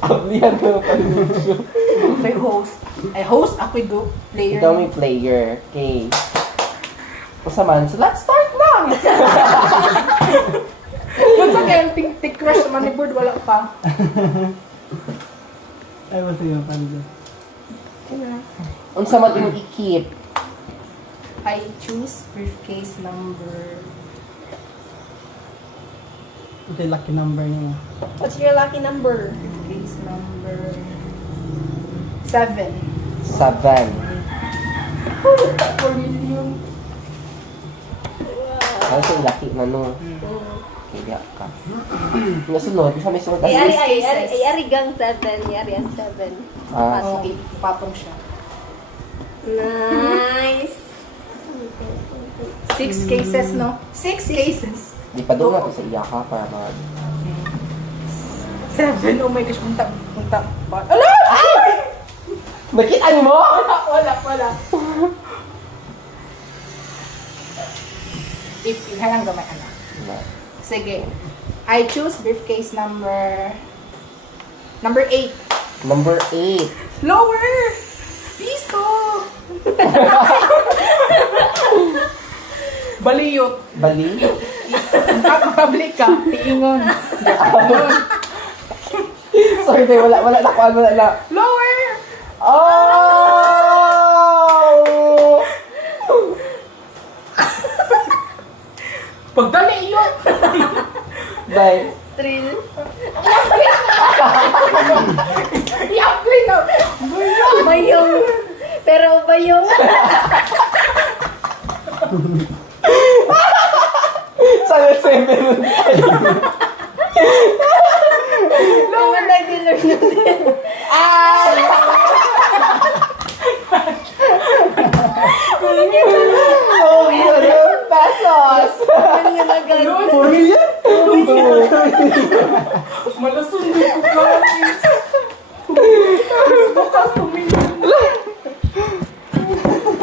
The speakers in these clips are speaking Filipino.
Ablihan ko pa rin. May host. Ay, host ako yung player. Ikaw may player. Okay. Basta man, so let's start na! Kung sa camping, crush naman ni Bird, wala pa. Ay, basta yung panda. Unsa man imong i-keep? I choose briefcase number... Ito yung lucky number niya. What's your lucky number? Briefcase number... 7. 7. 4 million. Ano sa laki na no? Kaya ka. Nasunod, isa may sunod. Ay, gang 7. Yari ang 7. Ah, Oh, patong siya. Nice. 6 cases, no? 6 cases. di pa doon natin sa iyaka para mag... 7, oh my gosh, punta. Ala! Nakita niyo mo? Wala. If lang gamay anak. Sige. I choose briefcase number 8. Number 8. Lower! Pisto! Baliyot. Bali? Public ka. Tiingon. Sorry, tayo, wala na. Lower! Oh! Pagdali yun! Dahil, Thrill. I-apply na! Bayong. Pero bayong. sana 7. Naman nag-dealer na din. Oh, pesos! Ano nga agad? 4 million? Malasun din ko guys! Bukas tumingin.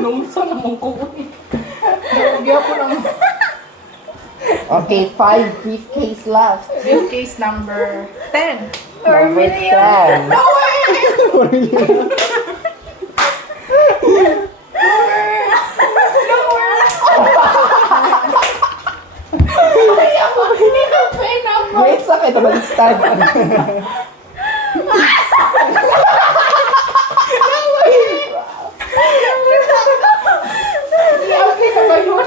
Nungsa naman ko ulit. Nalagyan ko lang. Okay, 5 briefcase left. Briefcase number 10. Number 10. No way! Wait, sakit na balistad. I-apply na ba yun?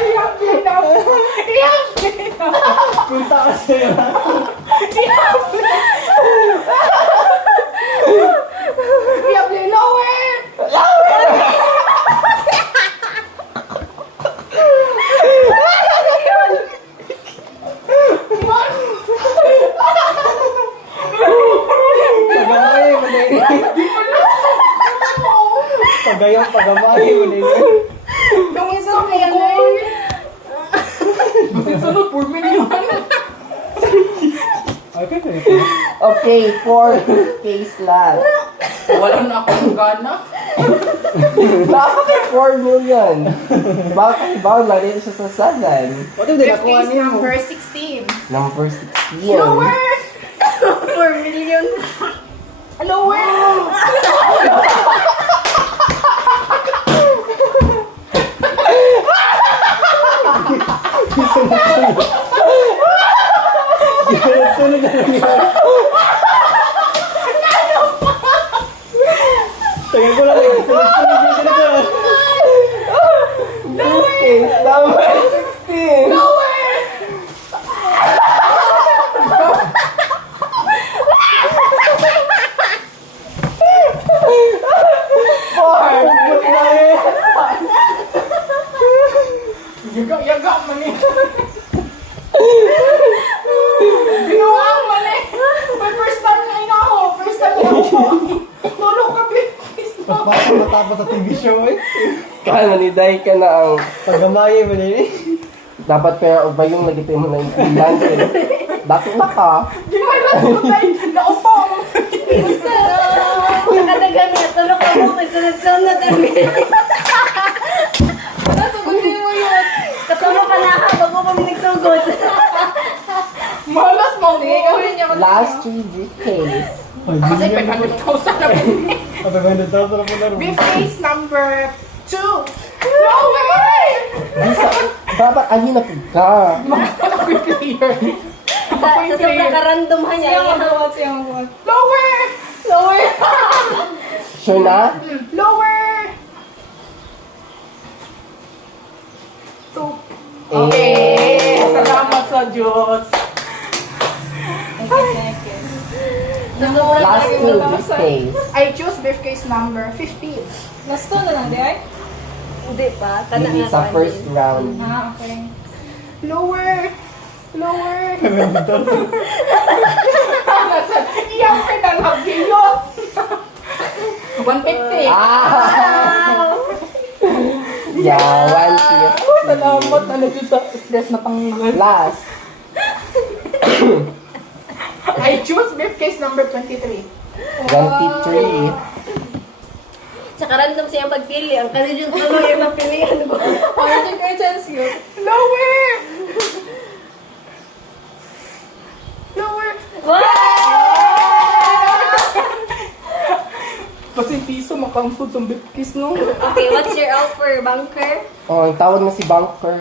I-apply na. Punta ka sa'yo. I-apply lower! Pagamay, manay. Pagayong pagamay, manay. Yung isa mo ko. Kasi sunod, 4 million. Okay, okay. Okay, 4 briefcase left. Wala na akong gana. Bakit 4 million? Bakit lang din siya sa 7? What if they nakuha Briefcase niya mo? number 16. Number 16. Lower! 4 million. Lower! Sunod na lang yan. Tingin ko lang eh. Sunod na lang. Briefcase number 16. Lower! Yaga man eh. Ginawa ang mali. May first time na ina ako. First time na ako. Tulog ka, please. Baka matapos sa TV show eh. Kala ni Day ka na ang... Pagamay, manay. Dapat pero ba yung nagitay mo na yung freelance eh. Dato na ka. Gimana ko tayo. Naupong. Isa. Nakadagan niya. Tulog ka mo. May sunod-sunod. Nasugod mo yun. Katulog ka na. Bago kami nagsugod. Malas mo. Gawin niya. Last 3 briefcase. Kasi 500,000 na po. 500,000 na po na rin. Briefcase number 2. Lower! Bisa, dapat ani na po ka. Ako yung player. Sa sobrang karandomhan niya. Lower! Lower! Sure na? Lower! 2. Eh. Okay! Salamat sa Diyos. Last 2 briefcase. I choose briefcase number 15. Last two na lang, di ay? Hindi pa. Kana Hindi nga sa ba, first hindi. round. Ah, okay. Lower! Lower! Iyak ka na lang, Gio! 150. Ah! Yeah, 150. Salamat talaga sa stress na pangingol. Last. I choose briefcase number 23. 23. Sa karandom siyang pagpili. Ang kanil yung tuloy yung napilihan ko. Origin ko yung chance yun. Lower! Lower! Wow! Kasi piso makangsod sa briefcase no. Okay, what's your offer, banker? Oh, ang tawag na si Bunker.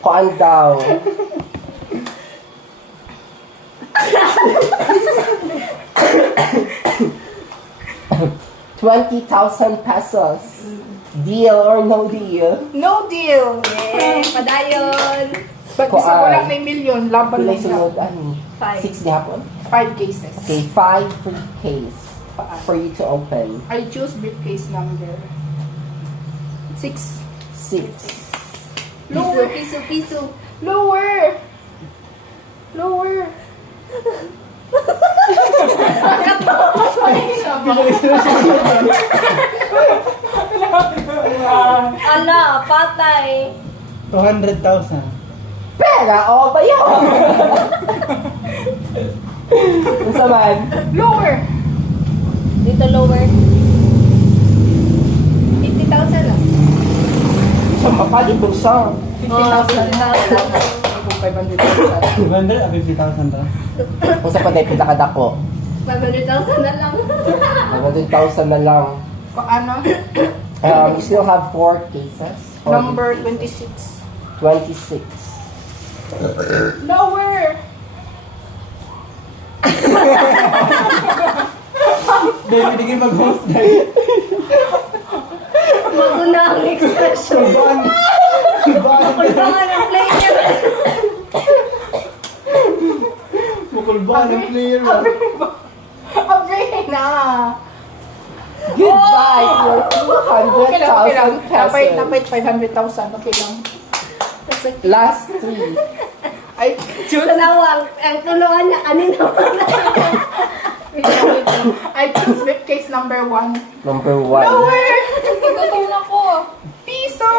Kuan daw. ₱20,000. Deal or no deal? No deal! Eh, padayon. But Ko isa ko ay- lang may million, laban Pilay lang siya. sunod, ano? 5. 6 gihapon? 5 cases. Okay, 5 free case for you to open. I choose briefcase number 6. 6. Piso, piso, piso. Lower! Lower! Ala, patay. 200,000. Pera o ba yun? Ang saman. Lower! Dito lower. 50,000 lang. Siya, mapalit mo siya. 50,000 na. 500,000. 200 at 50,000 daw. Kung sa paday, pinakadako. 500,000 na lang. 100,000 na lang. Ano? You still have 4 cases. Number 26. 26. Lower! Baby, di kayo mag-host dahil. Maguna ang expression. Makulbangan ang player. Mukulbaan ng player. Abay na! Goodbye to your Okay lang. 200,000 pesos. Napait 500,000. Okay lang. Last 3. I choose, Tanawa, ang tulungan niya kanina. I choose briefcase number 1. Number 1. Lower! Gutom na ko. Piso!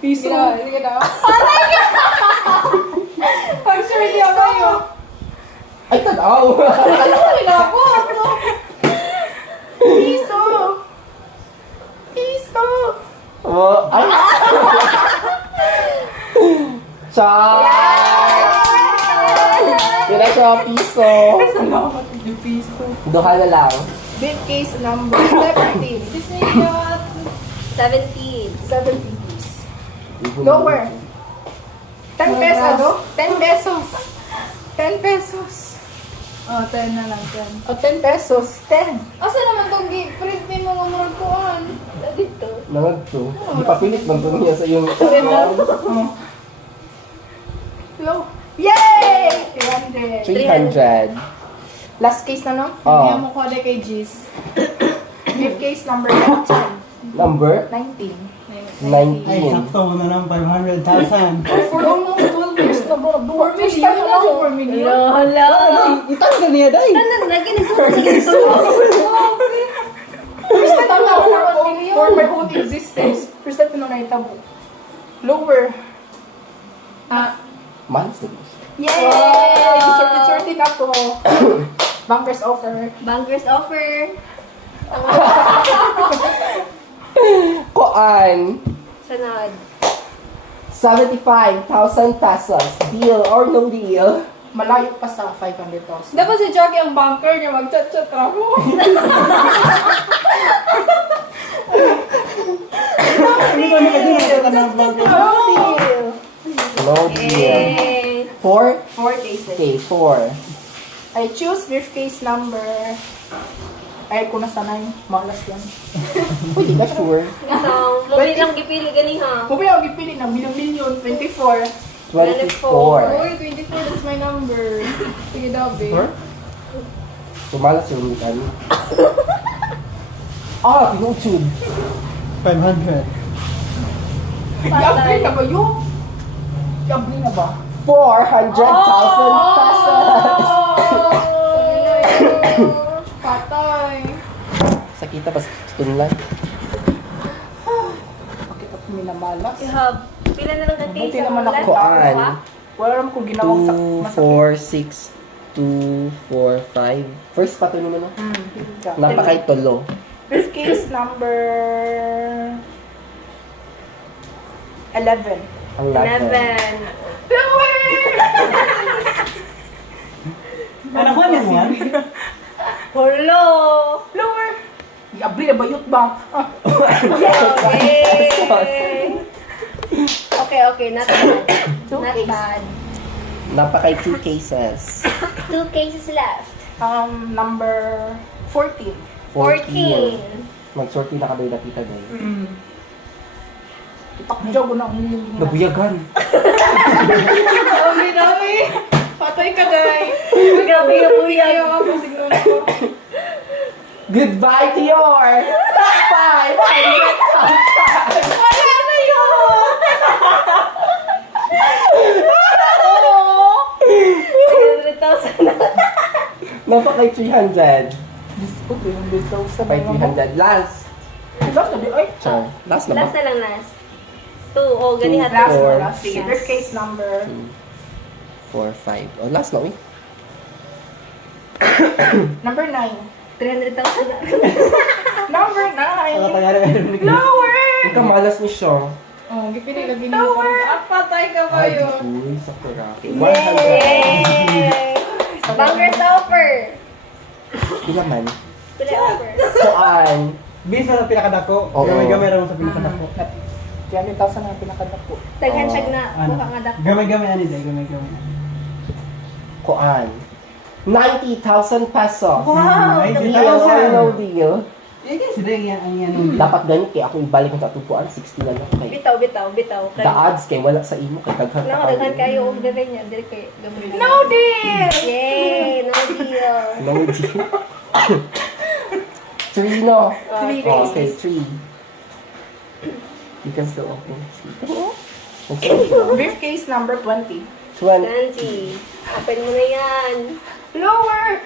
Piso. Sige na. Pag sure di ako yun. Ay, tanaw! Wala ako. Piso! Piso! Oh, ay! Ciao! Yun na siya, piso. Salamat yung piso. Duha na lang. Briefcase number 17. Disney yacht. 17. 17 please. Lower. 10 pesos, ano? 10 pesos. 10 pesos. Oh, 10 na lang, 10. O, 10 pesos. 10. Asa naman itong print ni mga murag kuhan? Dito. Nangag to. Di pa pilit man to niya sa iyong... Low. Yay! 300. 300. Last case na, no? Hindi Oh, mo ko kay G's. Briefcase number 19. number 19. 19. Ay, sakto mo na ng 500,000. For almost 12 years na bro. 4 million na lang. 4 million. Hala. Itang ka niya, day. Ano, lagi na sa First time na for my whole existence. First time na naitabo. Lower. Months na gusto. Yay! Sorted na to. Bankers offer. Bankers offer. Koan, Sanad. 75,000 pesos. Deal or no deal? malayo pa sa 500,000. Dapat si Jackie ang banker niya mag-chat-chat ako. Hindi ko nakadito ka ng vlog. No deal. No deal. Yay! 4? 4 cases. Okay, 4. I choose briefcase number... Ay, kung nasanay, malas yan. Pwede ka sure. Ikaw, muli lang gipili gani ha. Kung may ako ipili na milyon, 24. 24. Uy, 24, that's my number. Sige daw, babe. Huh? Tumalas yung mikan. Ah, pinutube. 500. I-upgrade na ba yun? I-upgrade na ba? 400,000 pesos. Patay. Sakita pa sa tunlan. Bakit ako minamalas? You have, pila na lang ka case? Buti naman ako. Kuan. Wala naman kung ginawang 2, 4, 6, 2, 4, 5. First pa ito naman. Napakay tolo. Briefcase number 11. Ang lahat. 11. Ano ko na yan? Hello! Lower. I-upgrade na ba yun ba? Ah. Yay! Okay, not bad. Two Not case. bad. Napakay 2 cases. 2 cases left. Number 14. 14. Mag-sorti na kami nakita guys. Itakjaw ko na ang million. Nabuyagan. Dami. Patay ka, day. Grabe na po yan. Ayaw ako, signal ko. Goodbye to your 500,000. Wala na yun! 300,000 na. Napakay 300. Diyos ko, 300,000. Napakay 300. Last. Last na di, ay. Char. Last na ba? Last na lang last. 2. Oh, gani Last hati. na, Four, last. Sige, six. briefcase number 4, 5. Oh, last na uy. number 9. 300,000 na. Number 9. Nakatagari ka rin. Lower. Ang kamalas ni Shaw. Oh, gipili lagi niyo. At patay ka ba Ay, yun? uy, sakura. 100. Yay! Banger's offer. Pila man. Pila offer. Kuan. Bis na pinakadako. Oo. Gamay-gamay raw sa pinakadako. 300,000 na pinakadako. Daghan siya na. Ano? Buka nga dako. Gamay-gamay ani day, gamay-gamay. Kuan. 90,000 pesos. Wow! Ay, Deal di or no deal? Si Day yan ang yan. Dapat ganit kaya ako ibalik ang tatupuan. 60 na lang. Okay. Bitaw. The odds kay wala sa imo kay daghan Wala ka daghan kayo og gagay niya. Dili kay gamay. No deal. Yay! No deal. No deal. 3 no. Three Oh, cases. okay, 3. You can still open. Okay. Briefcase number 20. 20. 20. Open mo na yan. Lower.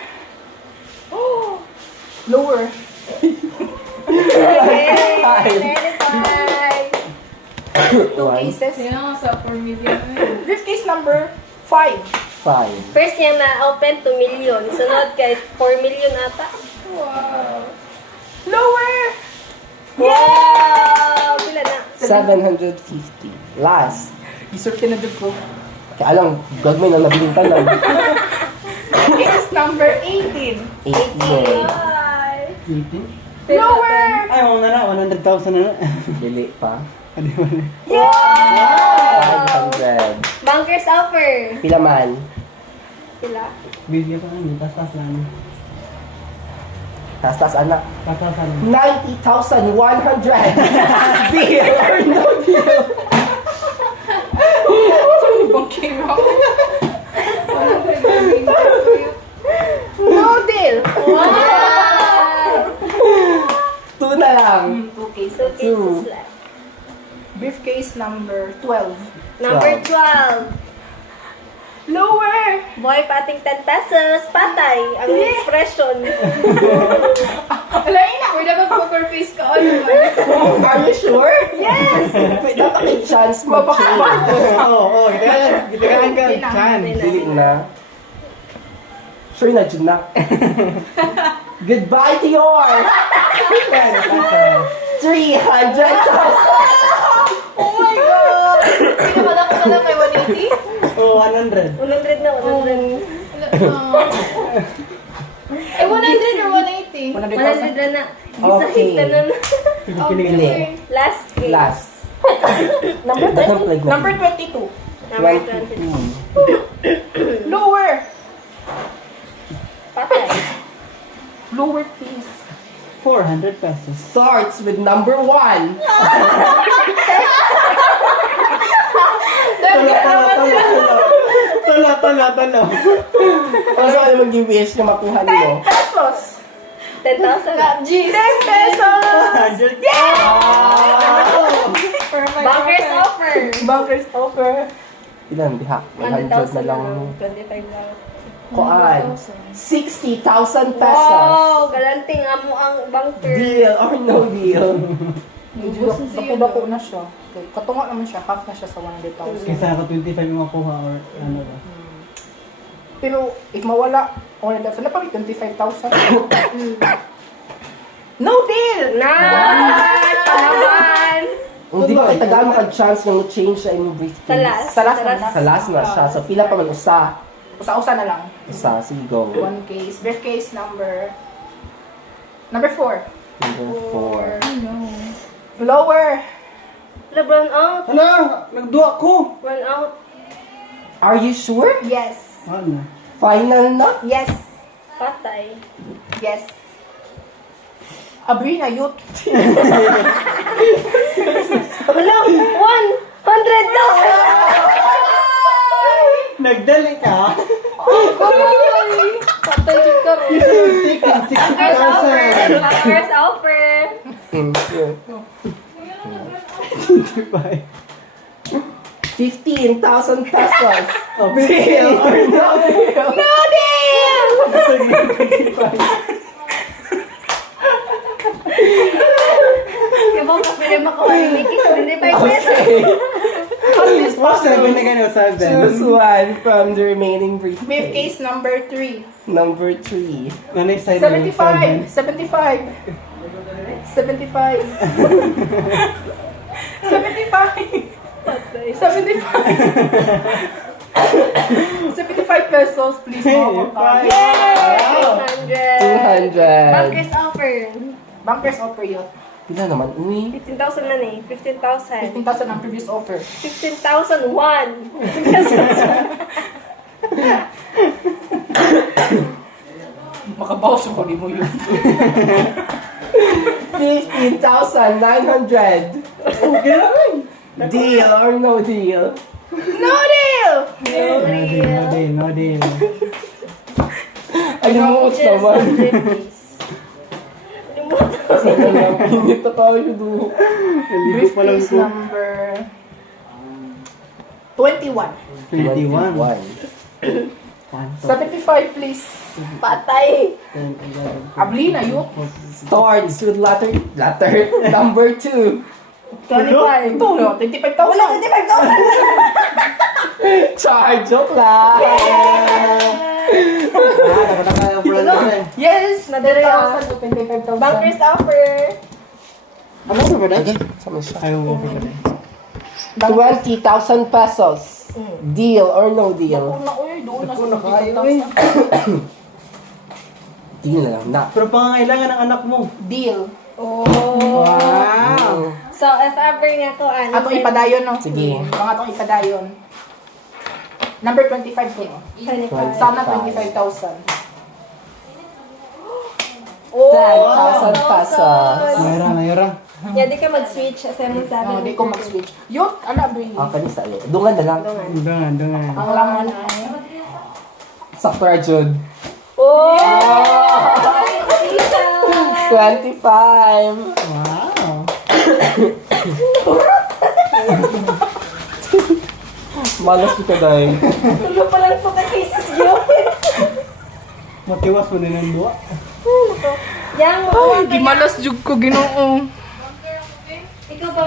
Oh. Lower. Yay! Five. 35. 2 1, cases. Sino nga sa 4 million? Briefcase number 5. 5. First niya na-open 2 million. Sunod kay 4 million ata. Wow. Lower. Wow! Pila na? 750. Last. Isorte na dito ko. Kaya alam, gagmay na nabilintan lang. Case number 18. 18. Ay! 80? Lower. Ay, wala na, 100,000 na na. Dili pa. Ano ba? Wow! 500. Banker's offer. Pila man? Pila? Bigyan pa kami, tas-tas lang. Tas anak. Tas-tasan. 90,100. Deal or no deal? Bangking ako. No deal. Wow! 2 na lang. 2 cases. 2 cases left. Briefcase number 12. Number 12. Lower. Boy, pating 10 pesos. Patay ang expression. Alain na. Uy, dapat poker face ka. Ano ba? Are you sure? Yes! Wait, dapat may chance mag-change. Oo, gitagaan ka. Chan. Dili na. Sure na, Jun na. Goodbye to your 300,000. Oh my God! Pinamalaki ka lang kay 180? Oo, 100. 100 na, 100. Eh, 100 or 180? 100 na. Okay. Isa na na. Pili. Last case. Last. Number Daghang flag na. Number 22. Number 22. Lower. Patay. Lower, please. 400 pesos. Starts with number 1. Tala. Ano ano mag-wish na makuha 10 mo? pesos. 10,000 na. 10 pesos. 400. Bankers offer. Bankers offer. Ilan diha? 100 na 100,000 lang. lang. 25 lang. Kuan. 60,000 pesos. Wow! Galanting amo ang banker. Deal or no deal? Medyo dako na siya. Okay. Katunga naman siya. Half na siya sa 100,000. Kaysa ako 25 yung makuha or ano ba? Pero if mawala, 100,000 na pa 25,000. No deal! Nice! Palaman! Hindi ba kita gano'n ka-chance na mo-change sa inyong briefcase? Sa last. Sa last na. Sa last na siya. So, pila pa man usa. Usa-usa na lang. Usa. Sige, go. One case. Briefcase number 4. Number 4. Lower. Run out. Hala! Nagduwa ko! Run out. Are you sure? Yes. Ano? Final na? Yes. Patay. Yes. Abrina, youth. Wala! 100,000! Nagdali ka? Patay siya ka. Bankers offer. 60,000. Bankers offer. Sure. 15,000 pesos. Deal or no? No deal! Ibang kapili makuha ni Nikki 75 pesos. Okay. Oh, 7 na ganun, 7. Choose one from the remaining briefcase. Briefcase number 3. Number 3. Nanay side mo, 75. 75. 75. 75. Patay. 75 pesos, please. Hey, Yay! 200. 200. Bankers offer. Bankers offer yun. Pila naman? Uy. 15,000 na eh. 15,000. 15,000 ang previous offer. 15,001. Makabawas ko di mo yun. 15,900. Okay lang. Deal or no deal? No deal! No deal. Ay, namuot naman. Pinit na tayo doon. Naligo pa lang Briefcase ko. number 21. 21. 75, please. Patay. Ablina, yun. Starts with letter number 2. 25. Ito, no? 25,000. Wala, 25,000. Char, joke lang. Dapat na kayo for ano. Yes! Nadere ah. 25,000 to 25,000. Bankers offer. Ano ba ba? Sama siya. Ayaw ko pa rin. 20,000 pesos. Deal or no deal? Una, uy, doon na Ako sa na kayo 25,000. Deal na lang na. Pero pangangailangan ng anak mo. Deal. Oh. Wow! So, if ever nga to, ano? Atong ipadayon, no? Sige. Mga atong ipadayon. Number 25 ko, no? 25. Sana 25,000. 10,000 pesos. Mayra. Yeah, di ka mag-switch sa mo sabi. No, di ko mag-switch. Yun, ano, Abrina? Ah, kanisa yun. Dungan na lang. Dungan. Ang laman ay... Sakto ra, Jud. Oh! 25. Wow! Malas kita dahil. Tulo pa lang po ka cases yun. Matiwas mo din ang duwa. Yang, makuha ka Di malas jug ko, ginoo. Ikaw ba?